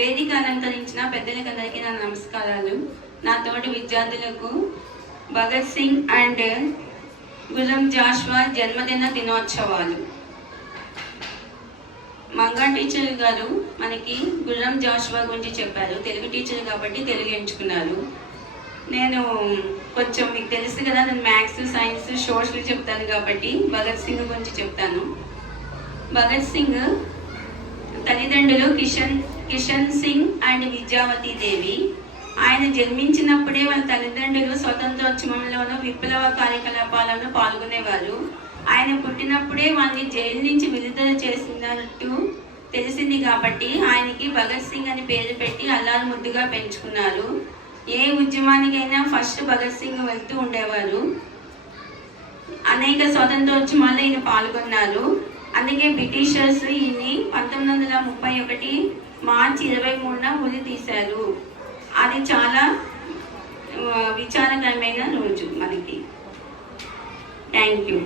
వేదిక అలంకరించిన పెద్దలకందరికీ నా నమస్కారాలు. నా తోటి విద్యార్థులకు భగత్ సింగ్ అండ్ గుర్రం జాషువా జన్మదిన దినోత్సవాలు. మంగా టీచర్ గారు మనకి గుర్రం జాషువా గురించి చెప్పారు. తెలుగు టీచర్ కాబట్టి తెలుగు ఎంచుకున్నారు. నేను కొంచెం మీకు తెలుసు కదా, నేను మ్యాథ్స్, సైన్స్, సోషల్ చెప్తాను కాబట్టి భగత్ సింగ్ గురించి చెప్తాను. భగత్ సింగ్ తల్లిదండ్రులు కిషన్ సింగ్ అండ్ విద్యావతి దేవి. ఆయన జన్మించినప్పుడే వాళ్ళ తల్లిదండ్రులు స్వతంత్రోద్యమంలోనూ విప్లవ కార్యకలాపాలను పాల్గొనేవారు. ఆయన పుట్టినప్పుడే వాళ్ళని జైలు నుంచి విడుదల చేసినట్టు తెలిసింది కాబట్టి ఆయనకి భగత్ సింగ్ అని పేరు పెట్టి అల్లారు ముద్దుగా పెంచుకున్నారు. ఏ ఉద్యమానికైనా ఫస్ట్ భగత్ సింగ్ వెళ్తూ ఉండేవారు. అనేక స్వతంత్రోద్యమాల్లో ఈయన పాల్గొన్నారు. అందుకే బ్రిటిషర్స్ ఈయన్ని 1931 మార్చి 23న ఉరి తీశారు. అది చాలా విచారకరమైన రోజు మనకి. Thank you.